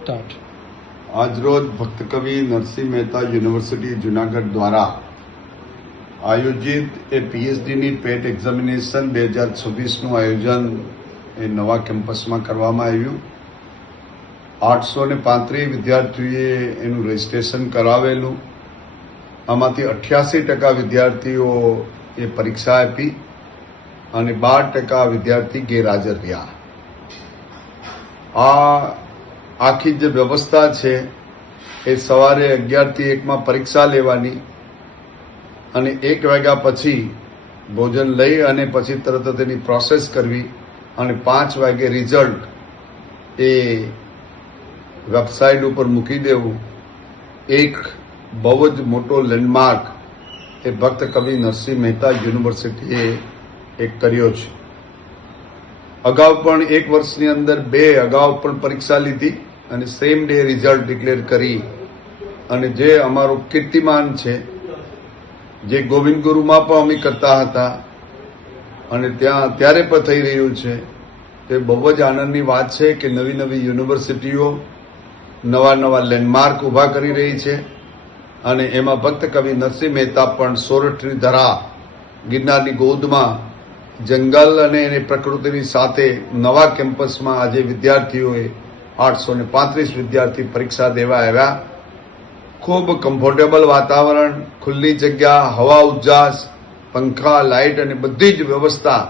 Start. આજરોજ ભક્ત કવિ નરસિંહ મહેતા યુનિવર્સિટી જુનાગઢ દ્વારા આયોજિત એ પીએચડીની પેટ એક્ઝામિનેશન 2026નું આયોજન એ નવા કેમ્પસમાં કરવામાં આવ્યું. 835 વિદ્યાર્થીઓએ એનું રજીસ્ટ્રેશન કરાવેલું. આમાંથી 88% વિદ્યાર્થીઓ એ પરીક્ષા આપી અને 12% વિદ્યાર્થી ગેરહાજર રહ્યા. આ આખી જે વ્યવસ્થા છે એ સવારે 11 થી 1 પરીક્ષા લેવાની અને 1 વાગ્યા પછી ભોજન લઈ અને પછી તરત જ તેની પ્રોસેસ કરવી અને 5 વાગે રિઝલ્ટ એ વેબસાઇટ ઉપર મૂકી દેવું. એક બહુ જ મોટો લેન્ડમાર્ક એ ભક્ત કવિ નરસિંહ મહેતા યુનિવર્સિટીએ એક કર્યો છે. અગાઉ પણ 1 વર્ષની અંદર 2 અગાઉ પણ પરીક્ષા લીધી અને સેમ ડે રિઝલ્ટ ડિક્લેર કરી અને જે અમારું કીર્તિમાન છે જે ગોવિંદ ગુરુમાં પણ અમે કરતા હતા અને ત્યાં અત્યારે પણ થઈ રહ્યું છે. તે બહુ જ આનંદની વાત છે કે નવી નવી યુનિવર્સિટીઓ નવા નવા લેન્ડમાર્ક ઊભા કરી રહી છે અને એમાં ભક્ત કવિ નરસિંહ મહેતા પણ સોરઠની ધરા ગિરનારની ગોદમાં જંગલ અને એની પ્રકૃતિની સાથે નવા કેમ્પસમાં આજે વિદ્યાર્થીઓએ 835 વિદ્યાર્થી પરીક્ષા દેવા આવ્યા. ખૂબ કમ્ફર્ટેબલ વાતાવરણ, ખુલ્લી જગ્યા, હવા ઉજાસ, પંખા, લાઇટ અને બધી જ વ્યવસ્થા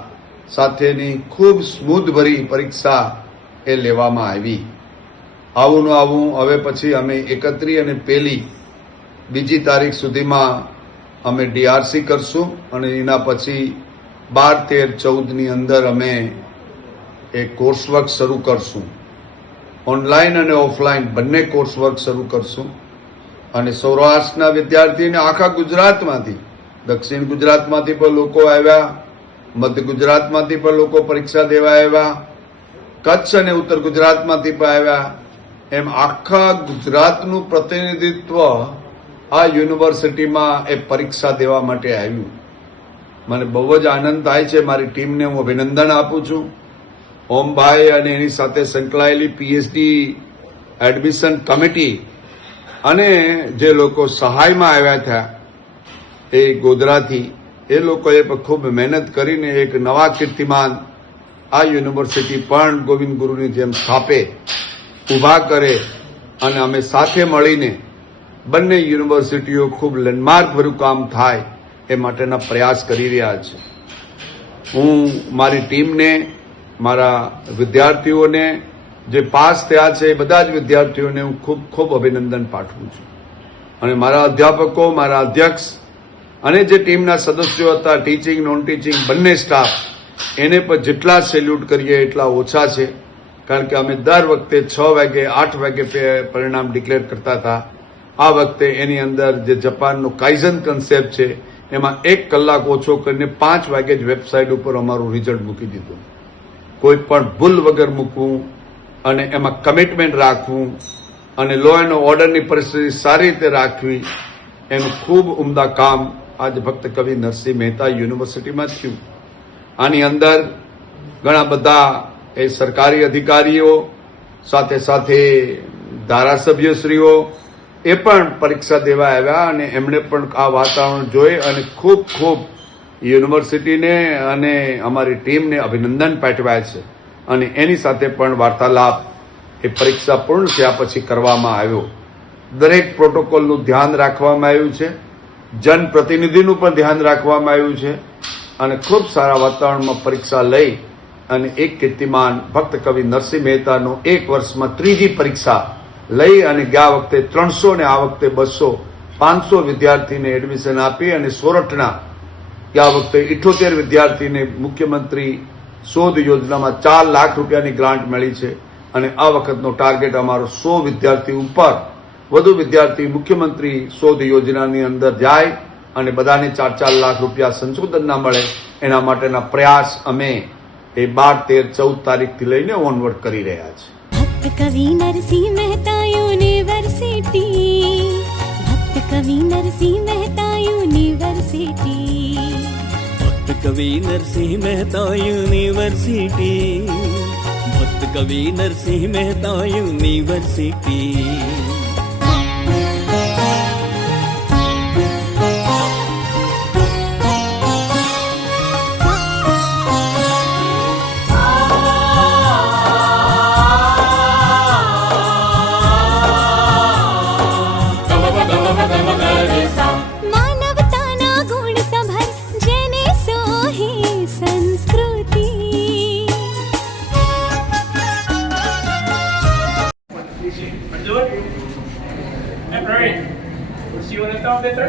સાથેની ખૂબ સ્મૂથ ભરી પરીક્ષા એ લેવામાં આવી. આવું ન આવું હવે પછી અમે 31 અને 2 તારીખ સુધીમાં અમે ડીઆરસી કરશું અને એના પછી 12, 13, 14ની અંદર અમે એ કોર્સ વર્ક શરૂ કરશું. ઓનલાઈન અને ઓફલાઈન બંને કોર્સ વર્ક શરૂ કરશું અને સૌરાષ્ટ્રના વિદ્યાર્થીને આખા ગુજરાતમાંથી, દક્ષિણ ગુજરાતમાંથી પણ લોકો આવ્યા, મધ્ય ગુજરાતમાંથી પણ લોકો પરીક્ષા દેવા આવ્યા, કચ્છ અને ઉત્તર ગુજરાતમાંથી પણ આવ્યા. એમ આખા ગુજરાતનું પ્રતિનિધિત્વ આ યુનિવર્સિટીમાં એ પરીક્ષા દેવા માટે આવ્યું. મને બહુ જ આનંદ થાય છે. મારી ટીમને હું અભિનંદન આપું છું. ઓમભાઈ અને એની સાથે સંકળાયેલી પીએચડી એડમિશન કમિટી અને જે લોકો સહાયમાં આવ્યા હતા એ ગોધરાથી, એ લોકોએ પણ ખૂબ મહેનત કરીને એક નવા કીર્તિમાન આ યુનિવર્સિટી પણ ગોવિંદ ગુરુની જેમ સ્થાપે, ઊભા કરે અને અમે સાથે મળીને બંને યુનિવર્સિટીઓ ખૂબ લેન્ડમાર્ક ભર્યું કામ થાય એ માટેના પ્રયાસ કરી રહ્યા છે. હું મારી ટીમને, મારા વિદ્યાર્થીઓને જે પાસ થયા છે એ બધા જ વિદ્યાર્થીઓને હું ખૂબ ખૂબ અભિનંદન પાઠવું છું અને મારા અધ્યાપકો, મારા અધ્યક્ષ અને જે ટીમના સદસ્યો હતા, ટીચિંગ, નોન ટીચિંગ બંને સ્ટાફ, એને પણ જેટલા સેલ્યુટ કરીએ એટલા ઓછા છે. કારણ કે અમે દર વખતે 6 વાગે 8 વાગે પરિણામ ડિક્લેર કરતા હતા. આ વખતે એની અંદર જે જાપાનનો કાઇઝન કન્સેપ્ટ છે એમાં 1 કલાક ઓછો કરીને 5 વાગે જ વેબસાઇટ ઉપર અમારું રિઝલ્ટ મૂકી દીધું. કોઈ પણ ભૂલ વગર મૂકવું અને એમાં કમિટમેન્ટ રાખવું અને લો એન્ડ ઓર્ડરની પરિસ્થિતિ સારી રીતે રાખવી, એનું ખૂબ ઉમદા કામ આજે ભક્ત કવિ નરસિંહ મહેતા યુનિવર્સિટીમાં થયું. આની અંદર ઘણા બધા એ સરકારી અધિકારીઓ, સાથે સાથે ધારાસભ્યશ્રીઓ એ પણ પરીક્ષા દેવા આવ્યા અને એમણે પણ આ વાતાવરણ જોઈ અને ખૂબ ખૂબ યુનિવર્સિટીને અને અમારી ટીમને અભિનંદન પાઠવ્યા છે અને એની સાથે પણ વાર્તાલાપ એ પરીક્ષા પૂર્ણ થયા પછી કરવામાં આવ્યો. દરેક પ્રોટોકોલનું ધ્યાન રાખવામાં આવ્યું છે, જનપ્રતિનિધિનું પણ ધ્યાન રાખવામાં આવ્યું છે અને ખૂબ સારા વાતાવરણમાં પરીક્ષા લઈ અને એક કીર્તિમાન ભક્ત કવિ નરસિંહ મહેતાનો 1 વર્ષમાં 3જી પરીક્ષા લઈ અને ગયા વખતે 300 ને આ વખતે 200, 500 વિદ્યાર્થીને એડમિશન આપી અને સોરઠના ગયા વખતે 78 વિદ્યાર્થીને મુખ્યમંત્રી શોધ યોજનામાં 4 લાખ રૂપિયાની ગ્રાન્ટ મળી છે અને આ વખતનો ટાર્ગેટ અમારો 100 વિદ્યાર્થી ઉપર વધુ વિદ્યાર્થી મુખ્યમંત્રી શોધ યોજનાની અંદર જાય અને બધાને 4-4 લાખ રૂપિયા સંશોધનના મળે એના માટેના પ્રયાસ અમે એ 12, 13, 14 તારીખથી લઈને ઓનવર્ડ કરી રહ્યા છે. ભક્ત કવિ નરસિંહ મહેતા યુનિવર્સિટી, ભક્ત કવિ નરસિંહ મહેતા યુનિવર્સિટી, ભક્ત કવિ નરસિંહ મહેતા યુનિવર્સિટી, ભક્ત ભક્ત કવિ નરસિંહ મહેતા યુનિવર્સિટી. માનવતાના ગુણ સભર જેને સોહે સંસ્કૃતિ. Manjur? Hey, Praveen. See you on the top later?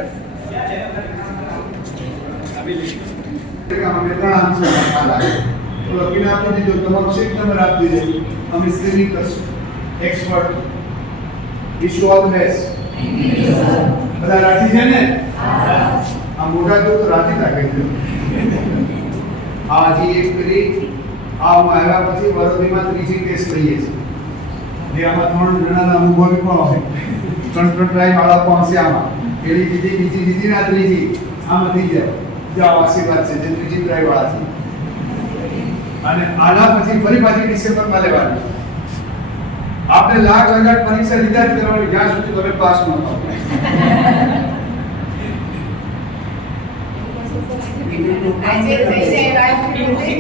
अभी हमें आंसर तो लकीन आपने दीजिए तो हम सीट नंबर आप दीजिए हम स्क्रीनिंग कर expert wish you all the best બધા રાજી છે ને આ મોટા તો રાજી લાગે છે આ હજી એક કરી આ હું આવ્યા પછી વરોદીમાં ત્રીજી કેસ લઈએ છે જે આમાં 3 જણાના અનુભવી પણ હોય 3 ટ્રાય વાળા પણ હશે આમાં પેલી બીજી ના ત્રીજી આમાં થઈ જાય જાઓ આશીર્વાદ છે જે ત્રીજી ટ્રાય વાળા છે અને આના પછી ફરી પાછી ડિસેમ્બરમાં લેવાની आपने लाख लगाट परीक्षा લીધા જ કરવાની જ્યાં સુધી તમે પાસ ન થાઓ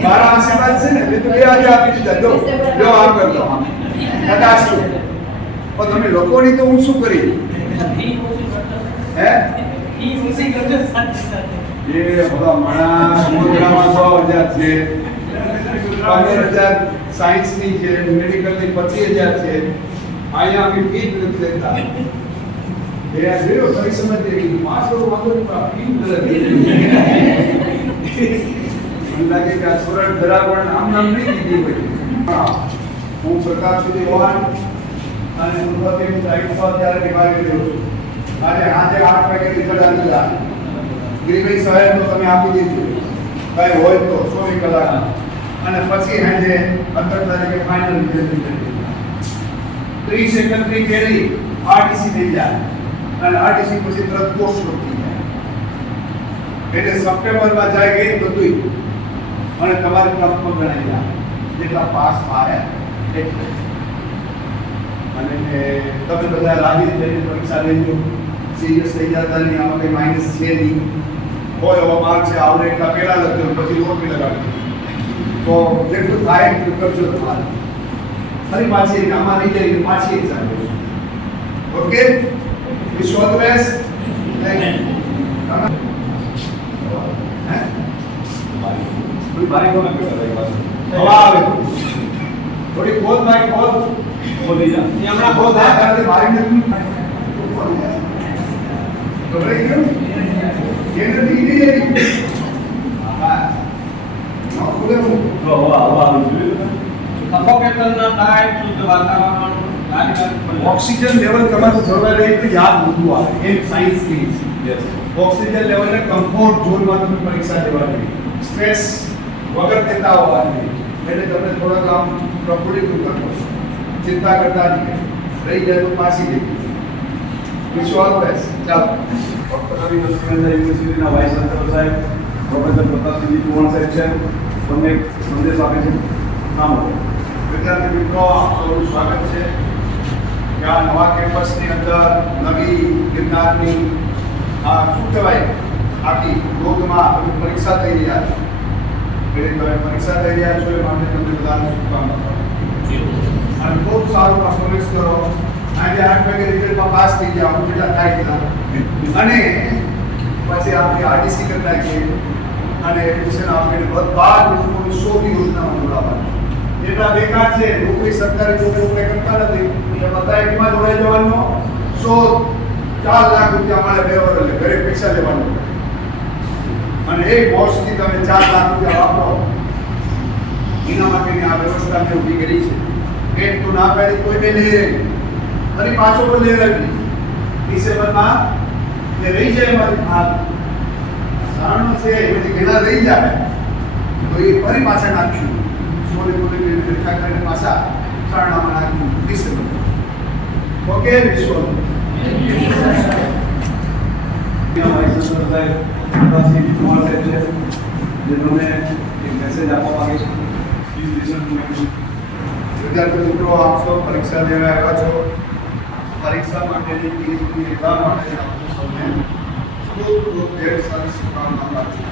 મારા આશીર્વાદ છે ને એટલે બે આજે આપી દીધા જો આમ કરતો કદાચ તો તમે લોકોની તો હું શું કરી હે એ બધા માણસ મોજરામાં 100,000 છે 15,000 साइंस ની છે મેડિકલ ની 25,000 છે આયા અમે ફી નથી લેતા એ આ જેરો સહી સમજે માસ્ટર વાંધો નહીં ફી નથી મને લાગે કે આ સુરત ધરાવણ નામ નહીં દીધી હોય હા હું પ્રકાશ સુધી હોવાન અને સુરતની સાઈડ પર ત્યારે નિભાવી રહ્યો છું આજે 8 વાગે રિઝલ્ટ આવી ગયા ગિરિભાઈ સાહેબ તો તમે આપી દીધું કઈ હોય તો 24 કલાક અને પછી આજે 15 તારીખે ફાઇનલ રિઝલ્ટ 30 સેકન્ડરી કેરી આરટીસી થઈ જાય અને આરટીસી પછી તરત પોસ્ટ થઈ જાય એટલે સપ્ટેમ્બરમાં જાય ગઈ બધું અને તમારે ટફમાં ગણાઈ જાય જેટલા પાસ આવ્યા એટલે અને તમે બધા રાજી થઈને પરીક્ષા લેજો સિરિયસ થઈ જતા નહીં આમાં કંઈ માઇનસ છે નહીં હોય એવા માર્ક છે આવડે એટલા પહેલા લખજો પછી લોટ લગાડજો તો જેટલું થાય એટલું કરજો તમારે ફરી પાછી આમાં રહી જાય પાછી એક્ઝામ લેજો okay wish all the best thank you થોડી બારી કોને કહેવાય હવા આવે થોડી ખોલ બારી ખોલ બોલી જા એ હમણાં ખોલ આ કરતે બારી નથી તો રહી ગયું એને દીધી જેવી હા ખુલે હું હવા આવી જોઈએ સફોકેશનના થાય શુદ્ધ વાતાવરણ ઓક્સિજન લેવલ તમારું જળવાઈ રહે તો યાદ બધું આવે એમ સાયન્સ થી ઓક્સિજન લેવલને કમ્ફર્ટ ઝોનમાં તમે પરીક્ષા દેવાની સ્ટ્રેસ વગર દેતા હોવાની એટલે તમને થોડાક આમ પ્રફુલ્લિત કરવો ચિંતા કરતા નહીં રહી જાય તો પાછી દેવી વિશ ઓલ બેસ્ટ ચાલો ડોક્ટર રવિ નરસિંહ યુનિવર્સિટીના વાઇસ ચાન્સેલર સાહેબ પ્રોફેસર પ્રતાપસિંહ ચૌહાણ સાહેબ છે તમને સંદેશ આપે છે નામ વિદ્યાર્થી મિત્રો આપ સૌનું સ્વાગત છે કે આ નવા કેમ્પસની અંદર નવી ગિરનારની આ શું કહેવાય આખી ગ્રોથમાં તમે પરીક્ષા થઈ રહ્યા છો એટલે તમે પરીક્ષા થઈ રહ્યા છો એ માટે તમને બધાને શુભકામનાઓ અને ખૂબ સારું પરફોર્મન્સ કરો આજે 8 વાગે રિઝલ્ટમાં પાસ થઈ જાઓ જેટલા થાય એટલા અને પછી આપણે આરટીસી કરી નાખીએ અને એડમિશન આપીને બધા લોકોની 100ની યોજનામાં જોડાવાનું જેટલા બેકાર છે નોકરી સરકારી નોકરી કરતા નથી એટલે બધા એમાં જોડાઈ જવાનો 4 લાખ રૂપિયા મળે 2 વર્ષ એટલે ઘરે પૈસા લેવાનો અને એક વર્ષથી તમે 4 લાખ રૂપિયા વાપરો એના માટેની આ વ્યવસ્થા મેં ઊભી કરી છે ગેટ તો ના પાડી કોઈ બે લઈ રહી ફરી પાછો પણ લઈ રહી ડિસેમ્બરમાં જે રહી જાય એમાંથી ભાગ સારણો છે એમાંથી ઘણા રહી જાય તો એ ફરી પાછા નાખ્યું સોલે બોલે રેખા કરીને પાછા સારણામાં નાખ્યું ડિસેમ્બર ઓકે વિશ્વ જે તમને એક મેસેજ આપવા માંગે છે પ્લીઝ લિસન ટુ મી વિદ્યાર્થી મિત્રો, આપ સૌ પરીક્ષા દેવા આવ્યા છો. પરીક્ષા માટેની તૈયારી લેવા માટે આપનું સૌને ખૂબ ખૂબ ઢેર સારી શુભકામનાઓ પાછું.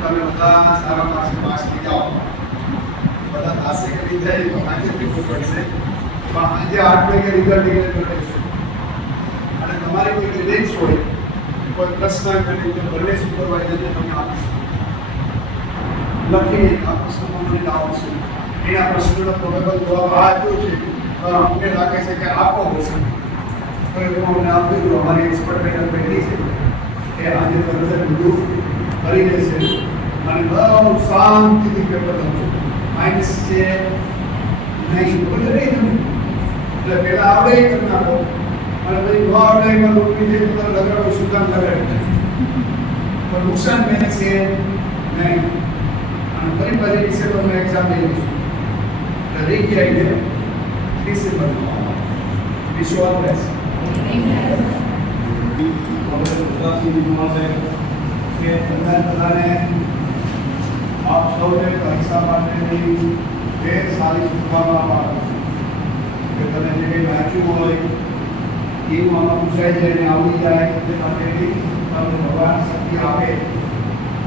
તમે બધા સારા માર્ક્સ પાસ થઈ જાઓ. બધા આશા કરી જાય તો આજે ભેગું પડશે, પણ આજે 8 વાગે રિઝલ્ટ ડિક્લેર કરીશું. અને તમારી કોઈ ગ્રેડ્સ હોય, કોઈ પ્રશ્ન કરી તો બંને સુપરવાઇઝરને તમે આપશો. લખીને આ પ્રશ્નો મને આપશો. એના પ્રશ્નોનો પ્રોબેબલ જવાબ આપ્યો છે, અમને લાગે છે કે આપવો પડશે તો એવું અમને આપી દો. અમારી એક્સપર્ટ પેનલ બેઠી છે એ આજે તરત બધું કરી લેશે અને બહુ શાંતિથી પેપર લખજો. માઇનસ છે નહીં બધું નહીં તમે એટલે પહેલાં આવડે એ કરી નાખો અને પછી ન આવડે એમાં રોકવી છે તો તમે લગાડો સુકાન લગાડી પણ નુકસાન મેં છે નહીં. અને ફરી પાછી ડિસેમ્બરમાં એક્ઝામ લઈ લઈશું. રેકી આવીને ડિસેમ્બરમાં વિશ ઓલ બેસ્ટ. આપ સૌને પરીક્ષા માટેની ઢેર સારી શુભકામનાઓ આપું છું કે તમે જે કંઈ વાંચ્યું હોય એવું આમાં પૂછાઈ જાય અને આવડી જાય તે માટેની તમને ભગવાન શક્તિ આપે.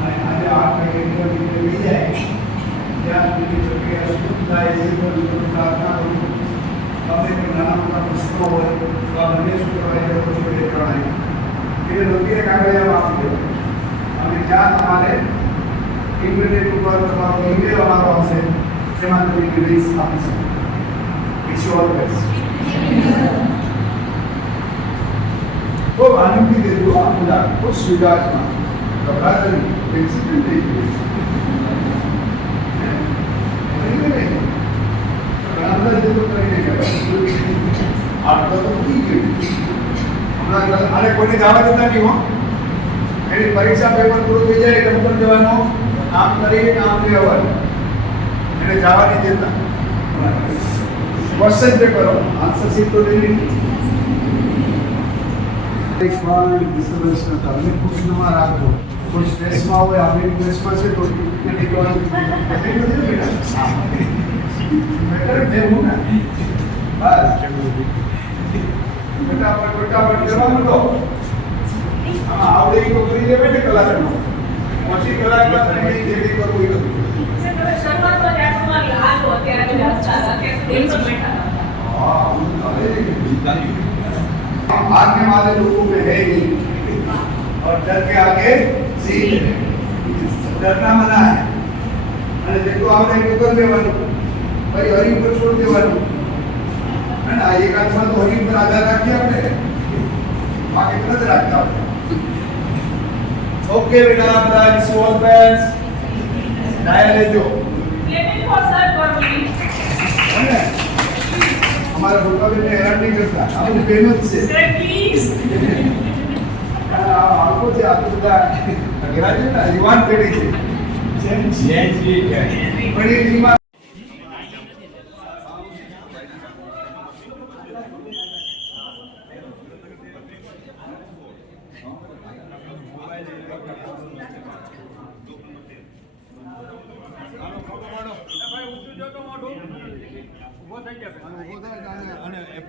અને આજે 8 વાગે રિઝલ્ટ મળી જાય ત્યાં સુધી પ્રક્રિયા શુદ્ધ થાય એ પણ પ્રાર્થના કરું. તમને કોઈ નાના મોટા પ્રશ્નો હોય તો આ બંને સુપરવાઇઝરો જોડે જણાય એટલે લખીને કાગળિયામાં આપી દો અને જ્યાં તમારે ઇન્ટરનેટ ઉપર તમારો ઈમેલ અમારો આવશે તેમાં તમે રિલીઝ આપી શકો. Wish you all best. ખૂબ આનંદથી દેજો આ બધા ખૂબ સ્વીકારમાં ગભરાતા નહીં. એક્સિડન્ટ થઈ ગયું કોઈને જવા દેતા નહીં હો. એની પરીક્ષા પેપર પૂરું થઈ જાય એટલે ઉપર જવાનું, કામ કરી કામ લેવાનું, એને જવા નહીં દેતા. ક્વેશ્ચન પેપર આન્સર શીટ તો નહીં. એક વાર ડિસ્ટર્બન્સ ન તમે ખુશનુમા રાખજો. કોઈ સ્ટ્રેસમાં હોય, આપણી સ્ટ્રેસમાં છે તો ફટાફટ કરવાનું તો આવડે તો કરી લે બેઠે કલાકમાં પછી કલાકમાં તમે જેડી કરવું એ બધું. भागने वाले लोगों में है नहीं और डर के आगे सीख है. डरना मना है. અને જેટલું આવડે એટલું કરી લેવાનું, પછી હરી પર છોડ દેવાનું. અને આ એક હાથમાં તો હરી પર આધાર રાખીએ આપણે, બાકી નથી રાખતા. ઓકે બેટા, બધા વિશ ઓલ બેસ્ટ. ડાયા લેજો. हमारा रुकावट में हैरान नहीं करता. आपकी बेहनत से आपको से आपको बता ग्रेजुएट ना युवान पेढ़ी से बड़ी युवा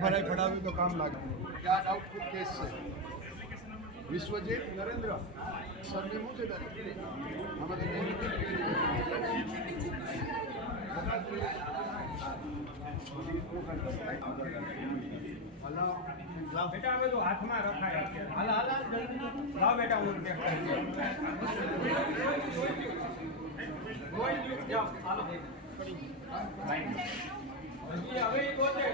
FRI પડાવ્યું તો કામ લાગે. આ ડાઉટફુલ કેસ છે. વિશ્વજીત નરેન્દ્ર સરને શું છે તારે આમાં તો બેટા હવે તો હાથમાં રખાય. હાલ હાલ લાવ બેટા હું દેખાય. જાઓ હાલો હવે બોલે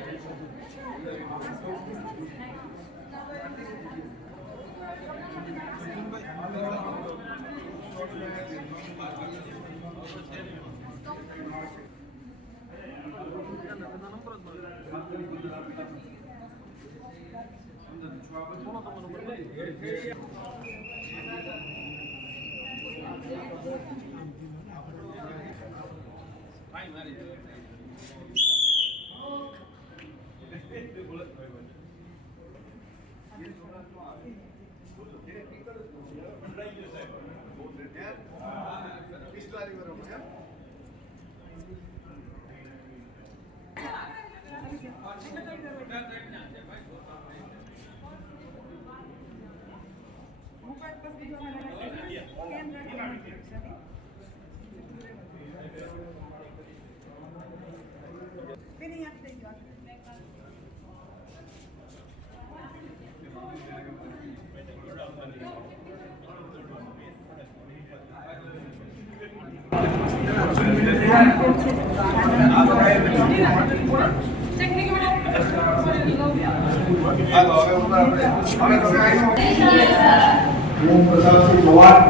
હું પ્રતાપસિંહ ચૌહાણ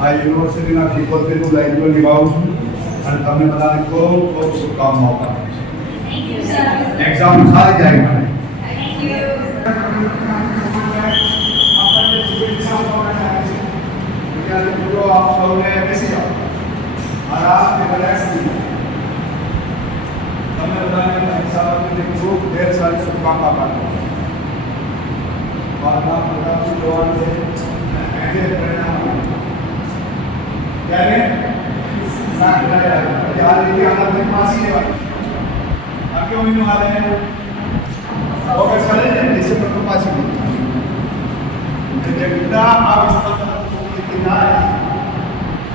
આ યુનિવર્સિટીના ટીપોતેરનું દાયિત્વ નિભાવું છું અને તમને બધાને ખૂબ ખૂબ શુભકામનાઓ પાઠવું છું. એક્ઝામ સારી જાય મને. વિદ્યાર્થી મિત્રો આપ સૌને બેસી જાઓ. આરામથી રિલેક્સ થઈ જાઓ. તમને બધાને પરીક્ષા ખૂબ ઢેર સારી શુભકામના પાઠવું છું. મારું નામ પ્રતાપસિંહ ચૌહાણ છે. આજે પરિણામ ત્યારે માસી આખો મહિનો હાલે ઓગસ્ટ ચાલે ને ડિસેમ્બર પાછી જેટલા આ વિસ્તારના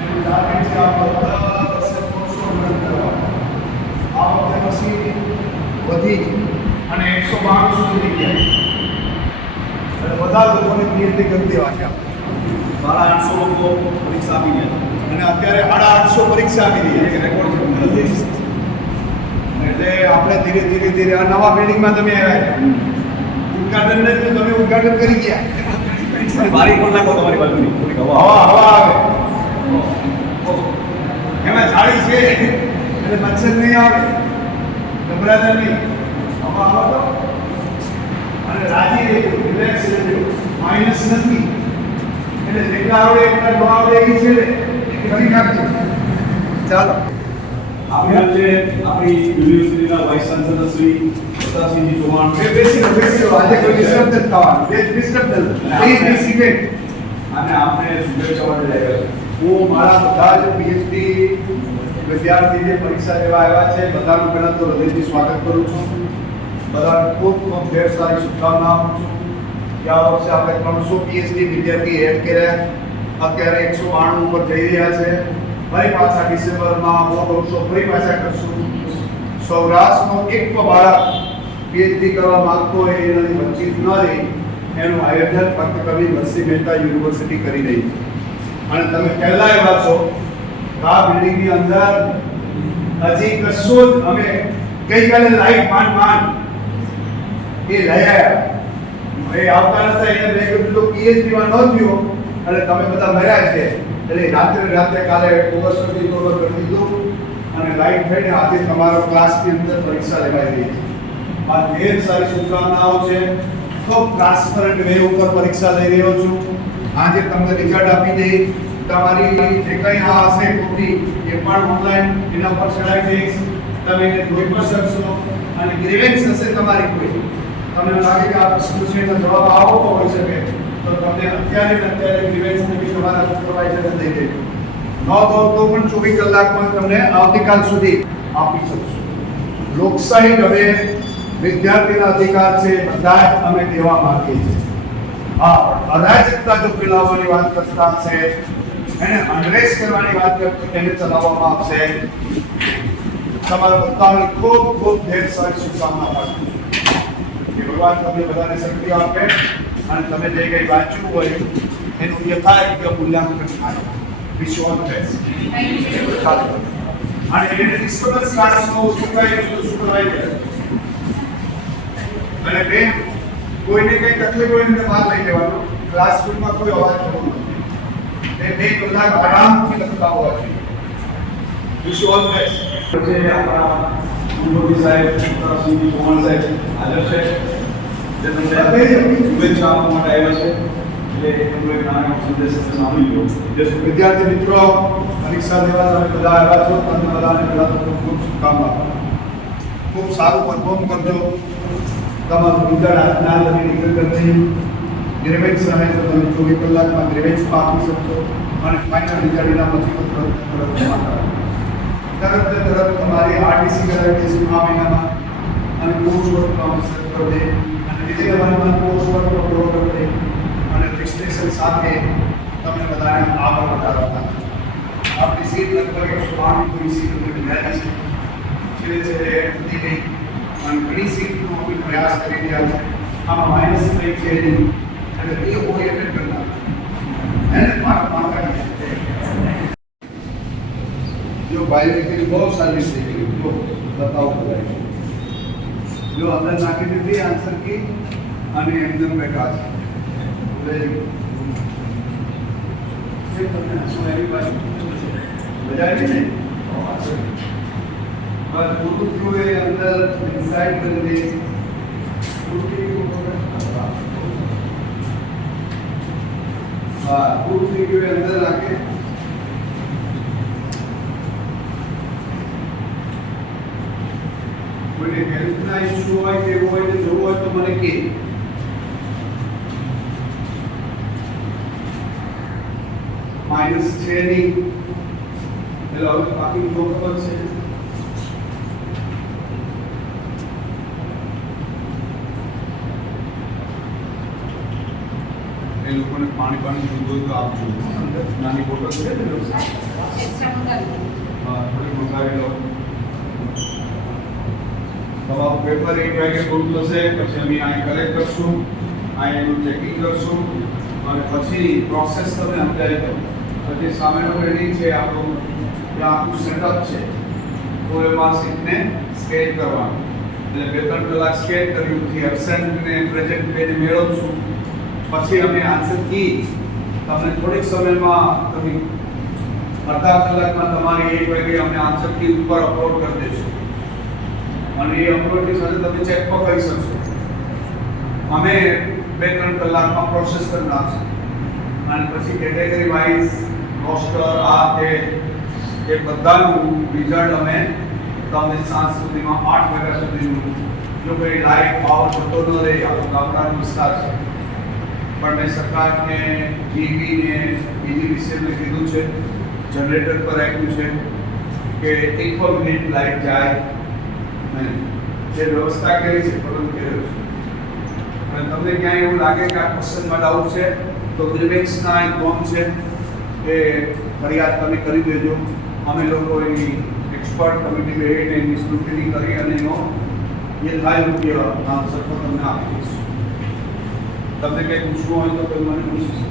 એનું ટાર્ગેટ છે આ બધા વર્ષે 300 કરવા આ વખતે પછી વધી અને 192 સુધી ગયા અને બધા લોકોને પીએચડી કરી દેવા છે. 850 લોકો પરીક્ષા આપી ગયા અને અત્યારે 850 પરીક્ષા આપી રહી છે. રેકોર્ડ છે. એટલે આપણે ધીરે ધીરે ધીરે આ નવા બિલ્ડિંગમાં તમે આવ્યા ઉદઘાટન નથી તમે ઉદઘાટન કરી ગયા. બારી ખોલ નાખો તમારી બાજુની થોડીક હવા આવે એમાં જાળી છે એટલે મચ્છર નહીં આવે ગભરાતા નહીં. હવા આવે તો અને રાજી રહેજો રિલેક્સ રહેજો માઇનસ નથી એટલે જેટલા આવડે એટલા ન આવડે એ છે ને એ કરી નાખજો. ચાલો આપણે આજે આપણી યુનિવર્સિટીના વાઇસ ચાન્સેલર શ્રી પ્રતાપસિંહજી ચૌહાણ બેસી આજે કોઈ ડિસ્ટર્બ નથી થવાનું. Disturb please be seated. અને આપણે શુભેચ્છા માટે લઈ આવ્યા છે. હું મારા બધા જ પીએચડી વિદ્યાર્થી જે પરીક્ષા દેવા આવ્યા છે બધાનું પહેલાં તો હૃદયથી સ્વાગત કરું છું. બધાને ખૂબ ખૂબ ઢેર સારી શુભકામના આપું છું. ગયા વર્ષે આપણે 300 પીએચડી વિદ્યાર્થી એડ કર્યા. અત્યારે 192 ઉપર જઈ રહ્યા છે. ફરી પાછા ડિસેમ્બરમાં મોટો ફરી પાછા કરશું. સૌરાષ્ટ્રનો એક પણ બાળક પીએચડી કરવા માંગતો હોય એનાથી વંચિત ન રહી એનું આયોજન ફક્ત કવિ નરસિંહ મહેતા યુનિવર્સિટી કરી રહી છે. અને તમે પહેલા એવા છો આ બિલ્ડિંગની અંદર હજી કશું જ અમે ગઈકાલે લાઈટ માંડ એ લઈ આવ્યા. એ આવતા નથી એને મેં કીધું પીએચડીમાં ન થયો અને તમે બધા મર્યા છે એટલે રાત્રે કાલે ઓવરસ્ટડી કવર કરી દીધું અને લાઈટ થઈને આજે તમારો ક્લાસની અંદર પરીક્ષા લેવાઈ રહી છે. આ ઢેર સારી શુભકામનાઓ છે. ખૂબ ટ્રાન્સપરન્ટ વે ઉપર પરીક્ષા લઈ રહ્યો છું. આજે તમને રિઝલ્ટ આપી દઈ તમારી જે કંઈ આ હશે કોપી એ પણ ઓનલાઈન એના પર ચડાવી દઈશ. તમે એને જોઈ પણ શકશો અને ગ્રીવેન્સ હશે તમારી કોઈ તમને લાગે કે આ પ્રશ્ન છે એનો જવાબ આવતો હોઈ શકે તો તમને અત્યારે ગ્રીવેન્સ બી તમારા સુપરવાઇઝરને દઈ દેજો. ન તો પણ 24 કલાકમાં તમને આવતીકાલ સુધી આપી શકશું. લોકશાહી હવે વિદ્યાર્થીના અધિકાર છે બધા જ અમે દેવા માંગીએ છીએ. આ અરાજકતા જો ફેલાવવાની વાત કરતા હશે એને અનરેસ કરવાની વાત કરતી એને ચલાવવામાં આવશે. તમારા બધાની ખૂબ ખૂબ ઢેર સારી શુભકામના પાઠવું છું. ભગવાન તમને બધાને શક્તિ આપે અને તમે જે કંઈ વાંચ્યું હોય એનું યથાયોગ્ય મૂલ્યાંકન થાય. Wish you all the best. અને એને ડિસ્ટર્બન્સ ક્લાસનો સુપરવાઇઝર અને બેન કોઈને કંઈ તકલીફ હોય એને બહાર લઈ જવાનું. ક્લાસરૂમમાં કોઈ અવાજ થતો નથી. એ 2 કલાક આરામથી લખતા હોવા જોઈએ. Wish you all the best. પછી આપણા ગુરુજી સાહેબ પ્રતાપસિંહજી ચૌહાણ સાહેબ હાજર છે જે તમને શુભેચ્છા આપવા માટે આવ્યા છે. એટલે એમનો એક નાનો સંદેશ સાંભળી લો. વિદ્યાર્થી મિત્રો પરીક્ષા દેવા તમે બધા આવ્યા છો તમને બધાને પહેલા તો ખૂબ શુભકામના. ખૂબ સારું પરફોર્મ કરજો. તમારું રિઝલ્ટ આજના લગી નીકળ કરી ગ્રેવેન્સ રહે તો તમે 24 કલાકમાં ગ્રેવેન્સ આપી શકશો અને ફાઇનલ રિઝલ્ટ એના પછી તરત તમારી આરટીસી કરાવી દઈશું આ મહિનામાં અને કોર્સ વર્કનો અવસર કરી દે અને બીજી તમારી કોર્સ વર્કનો પૂરો કરી દે અને રજિસ્ટ્રેશન સાથે તમને બધાને આગળ વધારવાના. આપણી સીટ લગભગ 108 પૂરી સીટ મેળવી છે. ધીરે ધીરે વધી ગઈ અને ઘણી સીટનો આપણે પ્રયાસ કરી રહ્યા છે. આમાં માઇનસ કંઈ છે નહીં એટલે એ ઓરિએન્ટેડ કરતા એને પાકા જો બાયોમેટ્રિક બહુ સારી રીતે ગઈ જો બતાવો કરાય જો આપણે નાખી દીધી આન્સર કી અને એકદમ બેઠા છે. વેરી ગુડ તમને હસવું એવી બાજુ મજા આવી ને બસ પૂરું થયું એ અંદર ઇનસાઇડ કરી દે હા પૂરું થઈ ગયું અંદર રાખે કોઈને હેલ્થના ઇશ્યુ હોય કે એવું હોય તો જોવું હોય તો મને કહે. માઇનસ છે નહીં એટલે હવે બાકી જો ખબર છે એ લોકોને પાણી જોઈતું હોય તો આપજો. નાની બોટલ છે ને હા થોડી મંગાવી લો. તમારું પેપર 1 વાગે પૂરું થશે પછી અમે અહીં કલેક્ટ કરશું અહીં એનું ચેકિંગ કરશું અને પછી પ્રોસેસ તમે સમજાવી દો. પછી સામેનું રેડી છે આપણું આખું સેટઅપ છે તો એમાં સીટને સ્કેન કરવાનું એટલે 2-3 કલાક સ્કેન કર્યું પછી એબસેન્ટ ને પ્રેઝન્ટ બેને મેળવશું. પછી અમે આન્સર કી તમને થોડીક સમયમાં તમે અડધા કલાકમાં તમારી 1 વાગે અમે આન્સર કી ઉપર અપલોડ કરી દઈશું અને એ અપલોડની સાથે તમે ચેક પણ કરી શકશો. અમે 2-3 કલાકમાં પ્રોસેસ કરી નાખશું અને પછી કેટેગરી વાઇઝ રોસ્ટર આ તે એ બધાનું રિઝલ્ટ અમે તમને સાંજ સુધીમાં 8 વાગ્યા સુધીનું જો કોઈ લાઈટ પાવર જતો ન રહે આપણો ગામડાનો વિસ્તાર છે પણ મેં સરકારને જીબીને બીજી વિષયને કીધું છે જનરેટર પર આપ્યું છે કે 1 મિનિટ લાઈટ જાય જે વ્યવસ્થા કરી છે પરંતુ કર્યો છે. અને તમને ક્યાંય એવું લાગે કે આ ક્વેશ્ચનમાં ડાઉટ છે તો ગ્રીવેન્સના એક ફોર્મ છે એ ફરિયાદ તમે કરી દેજો. અમે લોકો એની એક્સપર્ટ કમિટી બેઠીને એની સ્ક્રુટિની કરી અને એનો જે થાય યોગ્ય આન્સર પણ તમને આપી દઈશું. તમને કંઈ પૂછવું હોય તો તમે મને પૂછી શકો.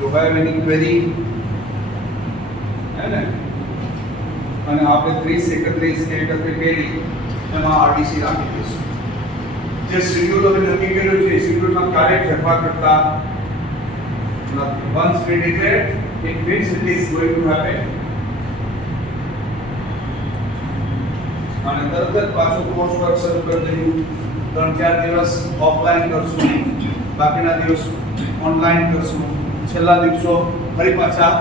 જો have any query હે ને અને આપણે 30-31 કે 31 કરી એમાં આરટીસી રાખી દઈશું. જે શેડ્યુલ અમે નક્કી કર્યું છે એ શેડ્યુલમાં ક્યારેય ફેરફાર કરતા નથી. Once we declare, it means it is going to happen. અને તરત જ પાછું કોર્સ વર્ક શરૂ કરી દઈશું. 3-4 દિવસ ઓફલાઈન કરશું બાકીના દિવસ ઓનલાઈન કરશું. છેલ્લા દિવસો ફરી પાછા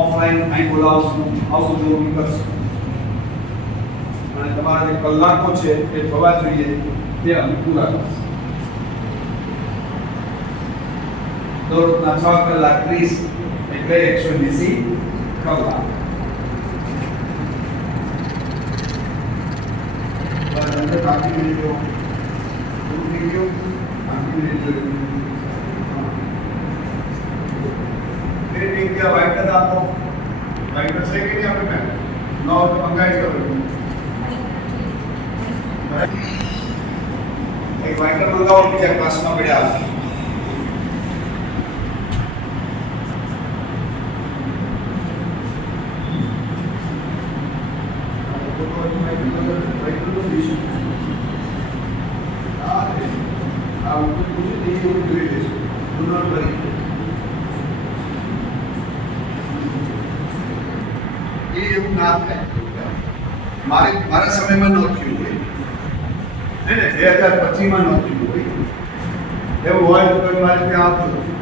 ઓફલાઈન અહીં બોલાવશું આવું બધું કરશું અને તમારા જે કલાકો છે એ થવા જોઈએ તે અમે પૂરા કરશું. દરરોજના 6 કલાક 30 એટલે 180 કલાક. અંદર બાકી મિનિટો પૂરું થઈ ગયું. બાકી મિનિટો વાઇટર આપો. વાઇટર છે કે નહીં આપણે ન હોય તો મંગાવી કરો. એક વાઇટર મંગાવો બીજા ક્લાસમાં પડ્યા હશે. આ ઉપર પૂછ્યું તે એવું જોઈ લઈશું. Do not worry. એવું ના થાય. મારા સમયમાં ન થયું હોય હે ને 2025માં ન થયું હોય. એવું હોય તો કોઈ મારે ત્યાં આવતું નથી.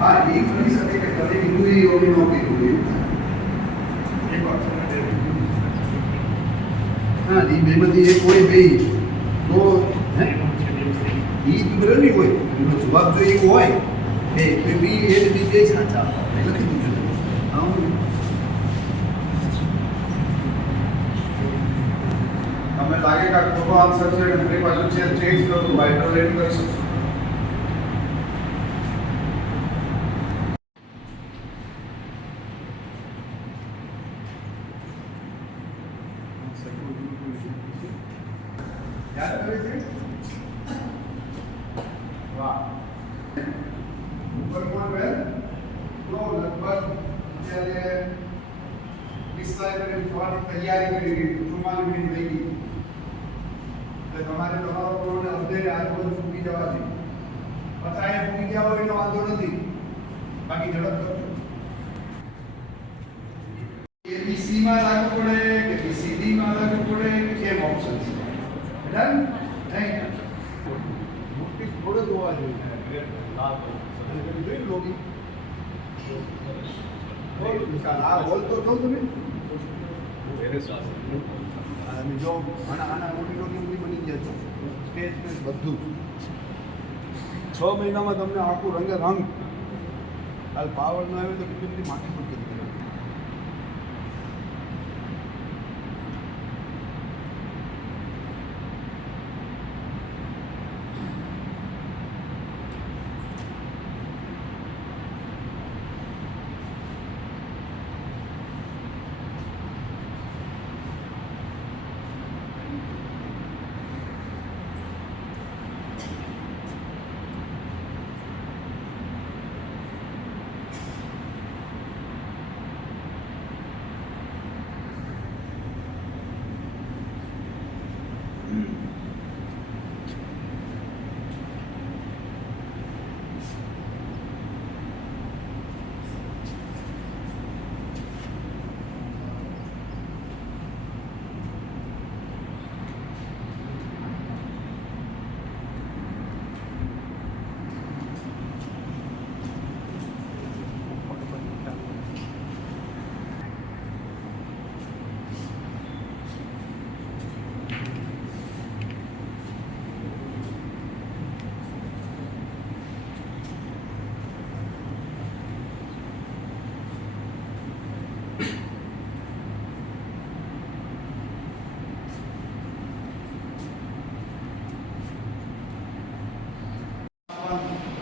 હા એ બની શકે કે કદી કીધું એ ઓલી ન કીધું એવું હા એ બેમાંથી એક હોય બે તો હે એ બરાબર નહીં હોય એનો જવાબ જો એવું હોય બે બી એ બી બે સાચા લખી દીધું. લાગે કે ખોટો આન્સર છે અને ફરી પાછું ચેન્જ કરું બાઇટર રેડી કરી શકશું. યાદ કરે છે? વાહ. ઉપર કોણ રહે? તો લગભગ અત્યારે 20 મિનિટ થવાની તૈયારી કરી રહી 44 મિનિટ થઈ ગઈ. એટલે તમારે તમારો પ્રોગ્રામ અપડેટ આજુબાજુ મૂકી જવા જોઈએ. પચાએ મૂકી ગયા હોય તો વાંધો નથી, બાકી ઝડપ કરજો. ABC માં લાગુ પડે કે BCD માં લાગુ પડે કે કેમ ઓપ્શન છે? ડન? નહીં. નોટિસ થોડો જોવા જોઈએ. લોગી આ બોલતો જો તમે જો આના મોટી બની ગયા છો સ્ટેજ સ્ટેજ બધું 6 મહિનામાં તમને આખું રંગે રંગ હાલ પાવર ન આવે તો કેટલી બધી માટી પડતી હતી.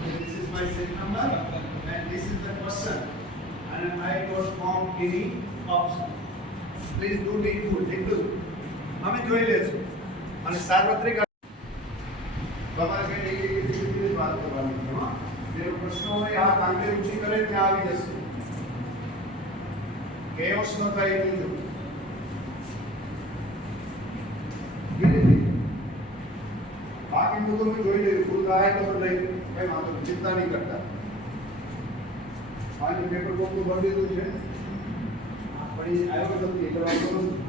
This is my set number and this is the question and I got form any option. Please do read good. અમે જોઈ લેશું અને સાર્વત્રિક તમારે કઈ એક વાત કરવાની છે. હા, જે પ્રશ્નો હોય આ કાંગે ઊંચી કરે ત્યાં આવી જશે. કેઓસ ન થાય એટલું જો બાકી તો તમે જોઈ લેજો. ભૂલ થાય તો લઈ કઈ વાંધો નહીં, ચિંતા નહીં કરતા. આનું પેપર બોક તો ભરી દીધું છે પણ એ આવ્યો નથી એટલે વાંધો નથી.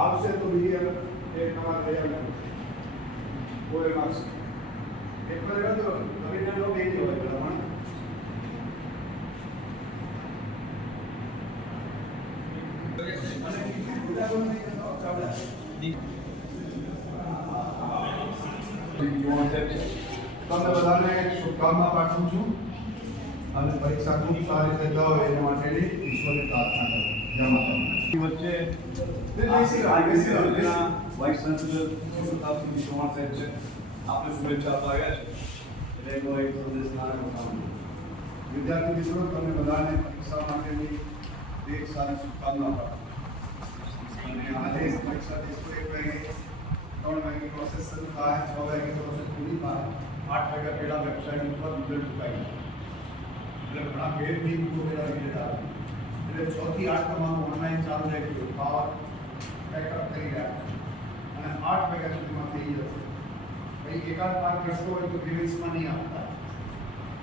આવશે તો બીજી એ તમારે તૈયાર કોઈ માર્ક્સ પેપર એવો તો નવીન નો બે જ હોય બરાબર. તમને બધાને શુભકામના પાઠવું છું અને પરીક્ષા ખૂબ સારી રીતે જાઓ એના માટેની ઈશ્વરની પ્રાર્થના કરું. જય માતા. વચ્ચે વાઇસ ચાન્સેલર પ્રતાપસિંહ ચૌહાણ સાહેબ છે, આપણે શુભેચ્છા આપવા આવ્યા છે એટલે એનો એક સંદેશ ના વિદ્યાર્થી મિત્રો તમને બધાને પરીક્ષા માટેની એક સારી શુભકામના પાઠવું. અને આજે પરીક્ષા 1 વાગે 3 વાગે પ્રોસેસ શરૂ થાય, 6 વાગે પ્રોસેસ પૂરી થાય, 8 વાગ્યા પહેલા વેબસાઇટ ઉપર રિઝલ્ટ ચૂકાઈ જાય. એટલે ઘણા બે વીક પહેલા રિઝલ્ટ આવે એટલે 6 થી 8 તમારું ઓનલાઈન ચાલુ રહે છે. પાવર બેકઅપ થઈ ગયા અને 8 વાગ્યા સુધીમાં થઈ જશે. ભાઈ એકાદ માર્ક ઘટતો હોય તો ગ્રેવિંગ્સમાં નહીં આવતા.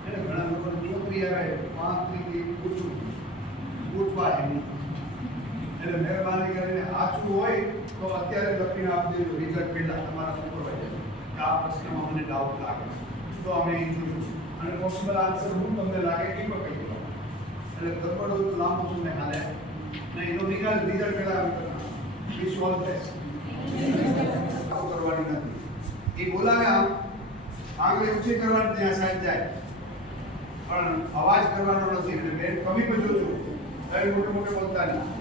એટલે ઘણા લોકો ચોત્રી આવે 5 થી ઉઠવા એની એટલે મહેરબાની કરીને આછું હોય તો અત્યારે લખીને આપી દેજો રિઝલ્ટ પહેલા તમારા સુપરવાઇઝર કે આ પ્રશ્નમાં મને ડાઉટ લાગે તો અમે એ જોઈશું અને પોસિબલ આન્સર હું તમને લાગે કે કહી દઉં. એટલે ગરબડ હોય તો લાંબુ સમય હાલે ને એનો નિકાલ રિઝલ્ટ પહેલા વિશ ઓલ બેસ્ટ. કરવાની નથી એ બોલાવે આમ આંગળી ઊંચી કરવાની ત્યાં સાઈડ જાય પણ અવાજ કરવાનો નથી. એટલે મેં કમી પણ જોજો મોટે મોટે બોલતા નહીં.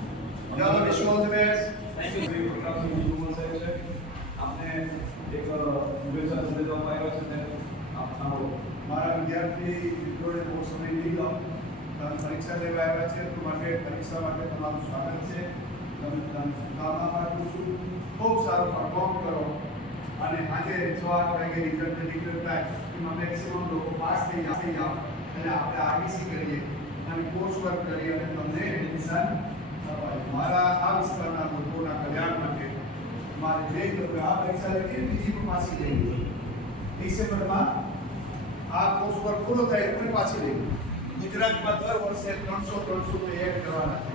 Y'all wish you all the best. Pratapsinh Chauhan સાહેબ છે, આપને એક શુભેચ્છા સંદેશ આપવામાં આવ્યો છે ને આપ સાંભળો. મારા વિદ્યાર્થી મિત્રોને બહુ સમય નહીં લો. તમે પરીક્ષા લેવા આવ્યા છે તો માટે પરીક્ષા માટે તમારું સ્વાગત છે. તમને શુભકામના પાઠવું છું. ખૂબ સારું પરફોર્મ કરો અને આજે 6 વાગે રિઝલ્ટ ડિક્લેર થાય એમાં મેક્સિમમ લોકો પાસ થઈ જાઓ અને આપણે આરબીસી કરીએ અને કોર્સ વર્ક કરીએ અને તમને એડમિશન અપાય. મારા આ વિસ્તારના લોકોના કલ્યાણ માટે મારે જે આ પરીક્ષા લેવી બીજી પણ પાછી લેવી. ડિસેમ્બરમાં આ કોર્સ વર્ક પૂરો થાય પણ પાછી લેવી. ગુજરાતમાં દર વર્ષે 300 એડ કરવાના છે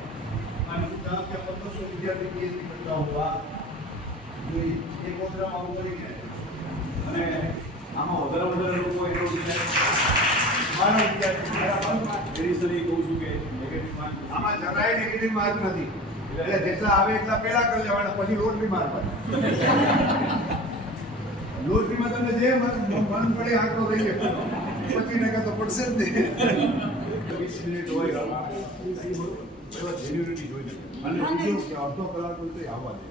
અને ત્યાં 1500 વિદ્યાર્થી પીએચડી કરતા હોવા જોઈએ. એક ઓદરામાં ઉતરી ગયા અને આમાં વધારે લોકો એવું છે મારા વિદ્યાર્થી મારા મનમાં એડિશનલી કહું છું કે નેગેટિવ માર્ક આમાં જરાય નેગેટિવ માર્ક નથી. એટલે જેટલા આવે એટલા પહેલા કરી લેવાના, પછી લોટરી મારવાની. લોટરીમાં તમે જે મન પડે આંકડો લઈ લે, પછી નકર તો પડશે જ નહીં. 20 મિનિટ હોય પહેલા જેન્યુરિટી જોઈને અને બીજું કે અડધો કલાક હોય તો આવવા દે.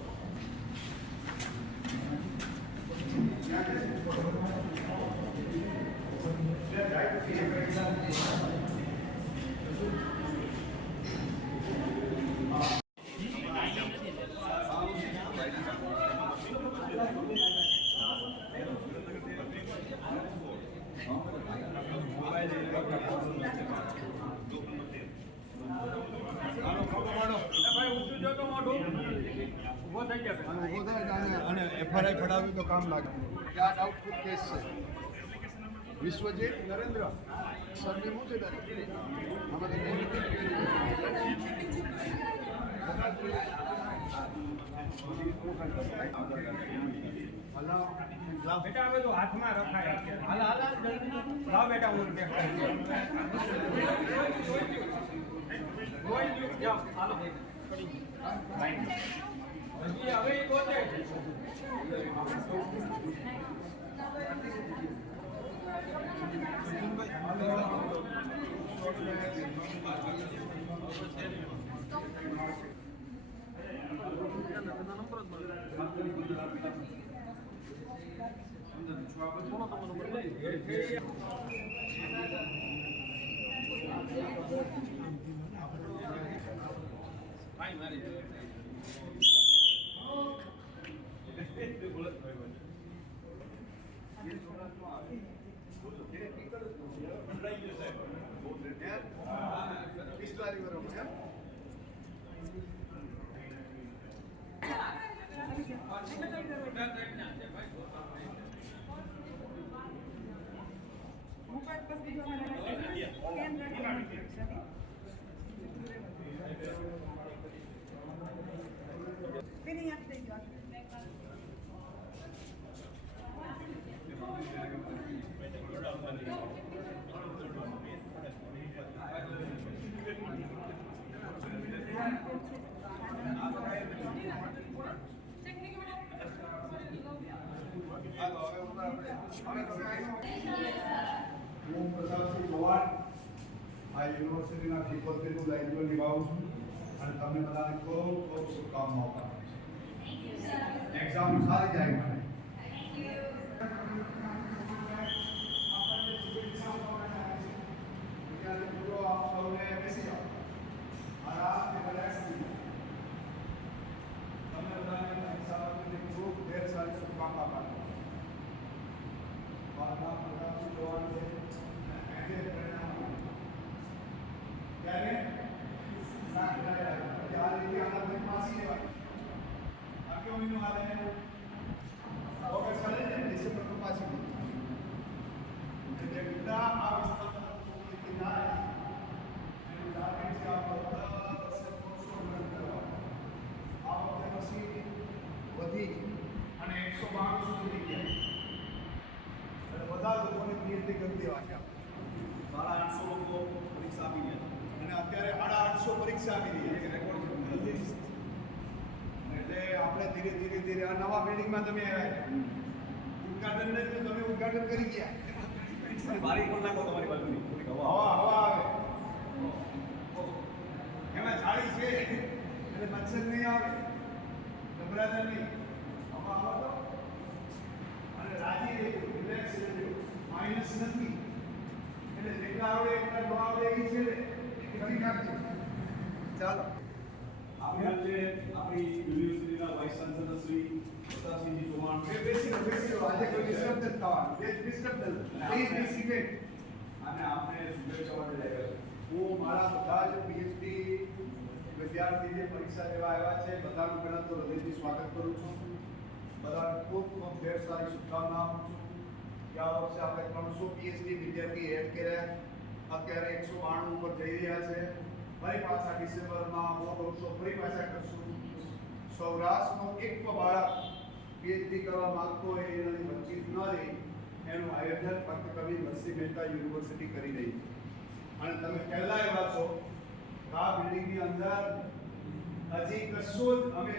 ભાઈ ઊંચું જો તો મોઢું ઊભો થઈ ગયા. અને ઊભો થાય અને FRI ફડાવ્યું તો કામ લાગે. આ ડાઉટફુલ કેસ છે. વિશ્વજીત નરેન્દ્ર સરનેમ શું છે તારું? બેટા હવે તો હાથમાં રખાય અત્યારે. હાલ લાવ બેટા હું દેખાય. જાઓ હાલો. હજી હવે ઈ ગોતે. હું પ્રતાપસિંહ ચૌહાણ આ યુનિવર્સિટીના ડિપોઝિટનું દાયિત્વ નિભાવું છું અને તમને બધાને ખૂબ ખૂબ શુભકામનાઓ પાઠવું છું. એક્ઝામ સારી જાય મને. આપ સૌને બેસી જાઓ. આરામથી રિલેક્સ થઈ જાઓ. તમને બધાને પરીક્ષા વખતે ખૂબ ઢેર સારી શુભકામના પાઠવું છું. મારું નામ પ્રતાપસિંહ ચૌહાણ છે. આજે પરિણામ ત્યારે આ રીતે આના પાછી લેવાય. આ કેવો મહિનો હાલે? ઓગસ્ટ હાલે ને ડિસેમ્બર પાછી એટલે જેટલા આ વિસ્તારના લોકો થાય એવું લાગે છે આ બધા વર્ષે કોર્સો રન કરવા. આ વખતે પછી વધી અને 192 સુધી ગયા. બધા લોકોને પીએચડી કરી દેવા છે. 850 લોકો પરીક્ષા આપી ગયા અને અત્યારે 850 પરીક્ષા આપી રહી છે. રેકોર્ડ છે. એટલે આપણે ધીરે ધીરે ધીરે આ નવા બિલ્ડિંગમાં તમે આવ્યા. ઉદઘાટન ને તમે ઉદઘાટન કરી ગયા. બારી પણ નાખો તમારી બાજુની થોડીક હવા હવા આવે એમાં જાળી છે એટલે મચ્છર નહીં આવે, ગભરાતા નહીં. હવા આવે તો ચાલો આપણે આજે આપણી યુનિવર્સિટીના વાઇસ ચાન્સેલર શ્રી પ્રતાપસિંહજી ચૌહાણ બેસી રહો આજે કોઈ ડિસ્ટર્બ નથી થવાનું ડિસ્ટર્બ નથી પ્લીઝ બી સીટેડ અને આપણે શુભેચ્છા માટે લાગ્યા છે. હું મારા બધા જ પીએચડી વિદ્યાર્થી જે પરીક્ષા દેવા આવ્યા છે બધાનું પહેલાં તો હૃદયથી સ્વાગત કરું છું. બધાને ખૂબ ખૂબ ઢેર સારી શુભકામનાઓ આપું છું. ગયા વર્ષે આપણે 300 પીએચડી વિદ્યાર્થી એડ કર્યા, અત્યારે 192 ઉપર જઈ રહ્યા છે. ફરી પાછા ડિસેમ્બરમાં મોટો ફરી પાછા કરશું. સૌરાષ્ટ્રનો એક પણ બાળક પીએચડી કરવા માંગતો હોય એનાથી વંચિત ન રહી એનું આયોજન ફક્ત કવિ નરસિંહ મહેતા યુનિવર્સિટી કરી રહી છે. અને તમે પહેલા એવા છો આ બિલ્ડિંગની અંદર હજી કશું જ અમે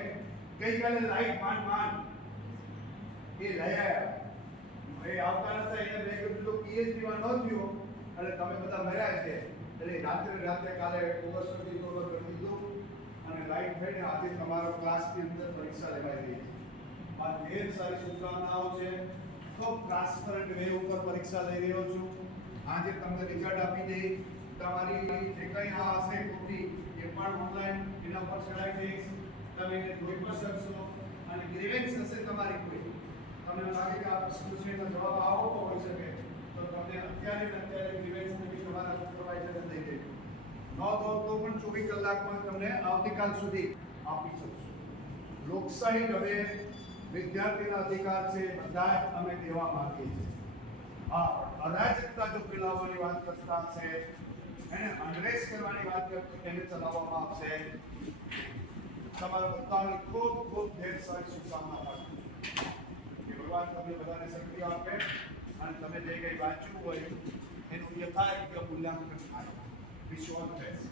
ગઈકાલે લાઈટ માંડ એ લઈ આવ્યા એ આવતા નતા એને મેં કીધું પીએચડી માં ન થયો એટલે તમે બધા મર્યા છે એટલે રાત્રે કાલે ઓગસ્ટથી ઓવર કરી દીધું અને લાઈટ થઈને આજે તમારો ક્લાસની અંદર પરીક્ષા લેવાઈ રહી છે. આ ઢેર સારી શુભકામનાઓ છે. ખૂબ ટ્રાન્સપરન્ટ વે ઉપર પરીક્ષા લઈ રહ્યો છું. આજે તમને રિઝલ્ટ આપી દઈ તમારી જે કંઈ આ હશે કોપી એ પણ ઓનલાઈન એના પર ચડાવી દઈશ. તમે એને જોઈ પણ શકશો અને ગ્રીવેન્સ હશે તમારી કોઈ તમને લાગે કે આ પ્રશ્નનો જવાબ આવતો હોઈ શકે તો તમને અત્યારે ગ્રીવેન્સ બી તમારા સુપરવાઇઝરને દઈ દેજો. ન દો તો પણ 24 કલાકમાં તમને આવતીકાલ સુધી આપી શકશું. લોકશાહી હવે વિદ્યાર્થીના અધિકાર છે બધા જ અમે દેવા માંગીએ છીએ. હા અરાજકતા જો ફેલાવવાની વાત કરતા છે એને અંગ્રેજ કરવાની વાત કરતી એને ચલાવવામાં આવશે. તમારા બધાને ખૂબ ખૂબ ઢેર સારી શુભકામના પાઠવું છું. ભગવાન તમને બધાને શક્તિ આપે અને તમે જે કંઈ વાંચ્યું હોય એનું યથાયોગ્ય મૂલ્યાંકન થાય. Wish you all the best.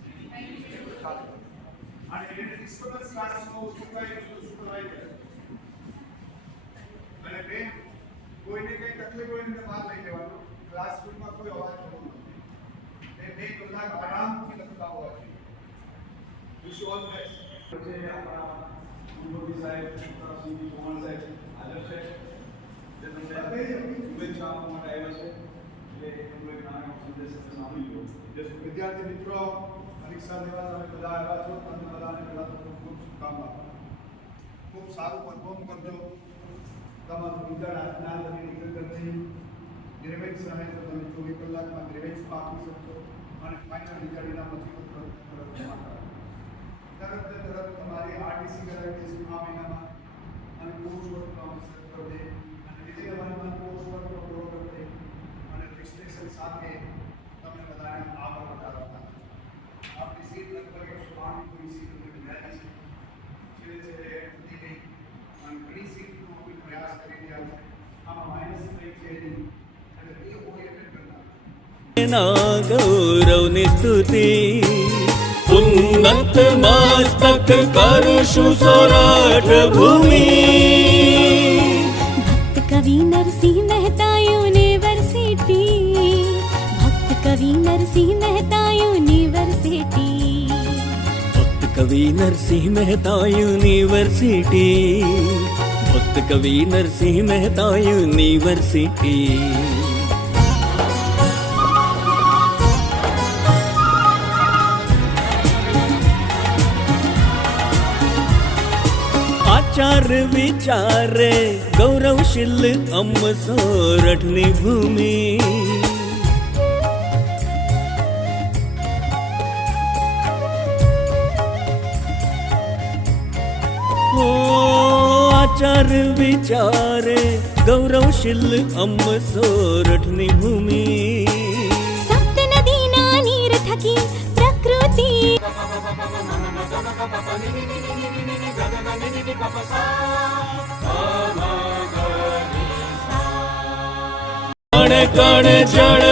અને એને ડિસ્ટર્બન્સ ક્લાસમાં સુપરવાઇઝર અને બેન કોઈને કઈ તકલીફ હોય એને બહાર લઈ જવાનું. ક્લાસરૂમમાં કોઈ અવાજ કરવો નથી. એ 2 કલાક આરામથી લખતા હોવા જોઈએ. Wish you all the best. પછી આપણા કુલપતિ સાહેબ પ્રતાપસિંહજી ચૌહાણ સાહેબ હાજર છે જે તમને શુભેચ્છા આપવા માટે આવ્યા છે એટલે એમનો એક નાનો સંદેશ તમે સાંભળી લો. વિદ્યાર્થી મિત્રો પરીક્ષા દેવા તમે બધા આવ્યા છો તમને બધાને પહેલા તો ખૂબ ખૂબ શુભકામનાઓ. ખૂબ સારું પરફોર્મ કરજો. તમારું રિઝલ્ટ આજના તમે નીકળ કરતી ગ્રેવેન્સ રહે તો તમે 24 કલાકમાં ગ્રેવેન્સમાં આપી શકશો અને ફાઇનલ રિઝલ્ટ એના પછી તરત તમારી આરટીસી કરાવી દઈશું આ મહિનામાં અને કોર્સ વર્કનો અમે શરૂ કરી દઈએ અને બીજી મહિનામાં કોર્સ વર્કનો પૂરો કરી દઈએ અને રજિસ્ટ્રેશન સાથે તમને બધાને આગળ વધારવાના. આપણી સીટ લગભગ 192 પૂરી સીટ અમે બનાવી છે છેલ્લે વધી ગઈ અને ઘણી સીટનો અમે પ્રયાસ કરી રહ્યા છે. આમાં માઇનસ કંઈ છે નહીં એટલે એ ઓરિએન્ટેડ કરતા ના ગૌરવની સ્તુતિ ઉન્નત મસ્તક કરુષું સૌરાષ્ટ્ર ભૂમિ. ભક્ત કવિ નરસિંહ મહેતા યુનિવર્સિટી, ભક્ત કવિ નરસિંહ મહેતા યુનિવર્સિટી, ભક્ત કવિ નરસિંહ મહેતા યુનિવર્સિટી, ભક્ત કવિ નરસિંહ મહેતા યુનિવર્સિટી. આચાર વિચારે ગૌરવશીલ અમ સોરઠની ભૂમિ. આચાર વિચારે ગૌરવશીલ અમ સોરઠની ભૂમિ. સપ્ત નદીના નીર થકી પ્રકૃતિ કણ કણ જળ